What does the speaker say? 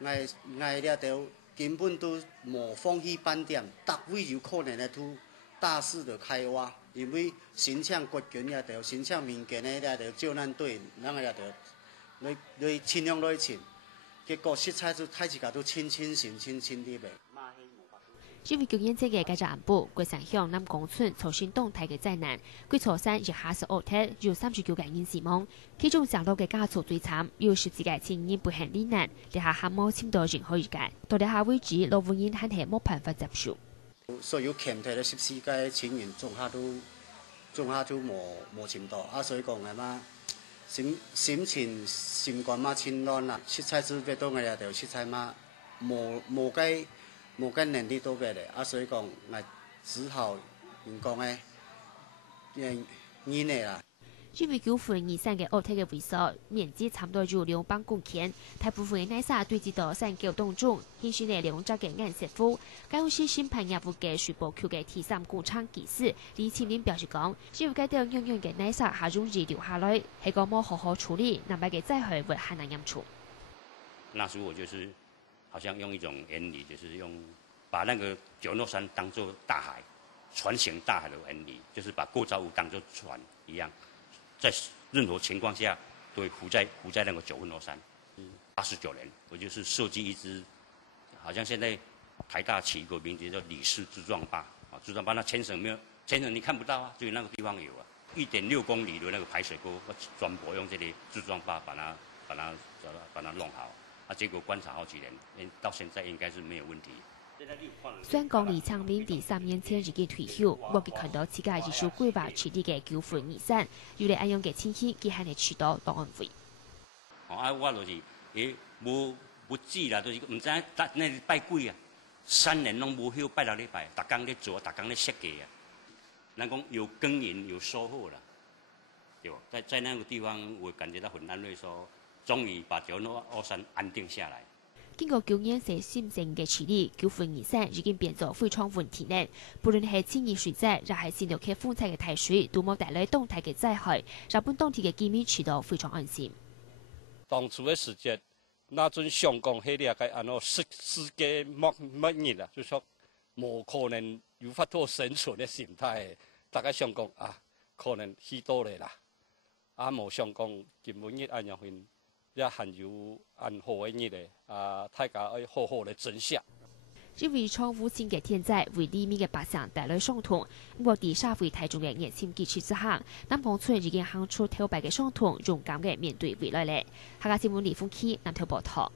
我了到根本都无放弃半点，达位有可能来都大肆的开挖，因为新疆国军了到新疆民间的了到救难队，咱个了到来尽量来请，结果实在是太一家都清的呗。因为救援者嘅家长部，桂山乡南公村重新动态嘅灾難，桂草山日下十8天有39個人死亡，其中上落嘅家屬最慘，有10幾個青年不幸罹難，留下還冇簽到任何一間，到呢下為止，老婦人還係冇辦法接受。所有欠退嘅14個青年，總下都冇簽到，所以講係嘛，心情心肝嘛清亂啦，實在是要到我哋就實在嘛冇個能力到嘅咧，所以講我只好用講嘅呢啦。因為救援二山嘅屋體嘅會所面積差唔多有200公頃，大部分嘅內沙堆積到山腳當中，顯示呢兩隻嘅顏色符。該公司新盤業務嘅水保區嘅第3工廠技師李清林表示講，因為該條樣樣嘅內沙還容易留下來，係個冇好好處理，南北嘅災害會很難嚴重。那時候我就是好像用一種原理，就是把那個九諾山當作大海，船行大海的原理，就是把構造物當作船一樣。在任何情況下都會浮在那個九份羅山。89年，我就是設計一支，好像現在台大起一個名字叫李氏柱狀壩啊，柱狀壩那前身沒有，前身你看不到啊，只有那個地方有啊。1.6公里的那個排水溝，我專門用這裡柱狀壩把它弄好啊，結果觀察好幾年，到現在應該是沒有問題。雖然講李昌明第3年前已經退休，我佢看到自家日數規劃處理嘅救援二山，有嚟安樣嘅情形，佢係嚟取到當安慰。我就是無知啦，就是唔知那拜鬼啊，3年攏無休拜6禮拜，逐工咧做，逐工咧設計啊。人講有耕耘有收穫啦，對吧？在那個地方，我感覺到很安慰，說終於把九諾二山安定下來。經過救援者心性嘅處理，救援二山已經變作非常穩定咧。無論係天然水質，又係線路嘅風車嘅提水，都冇帶來動態嘅災害，讓本當地嘅居民處到非常安心。當初嘅時節，那陣上講迄個嘅安怎世界末日啊，就說無可能有法度生存嘅心態，大家想講啊，可能許多咧啦，無想講根本日安樣份。也很有安好嘅日咧，大家要好好嚟珍惜。因為創無情嘅天災為里面嘅百姓帶來傷痛，我哋社會太重嘅熱心支持之下，南豐村已經行出頭擺嘅傷痛，勇敢嘅面對未來咧。下個新聞李鳳琪南投報道。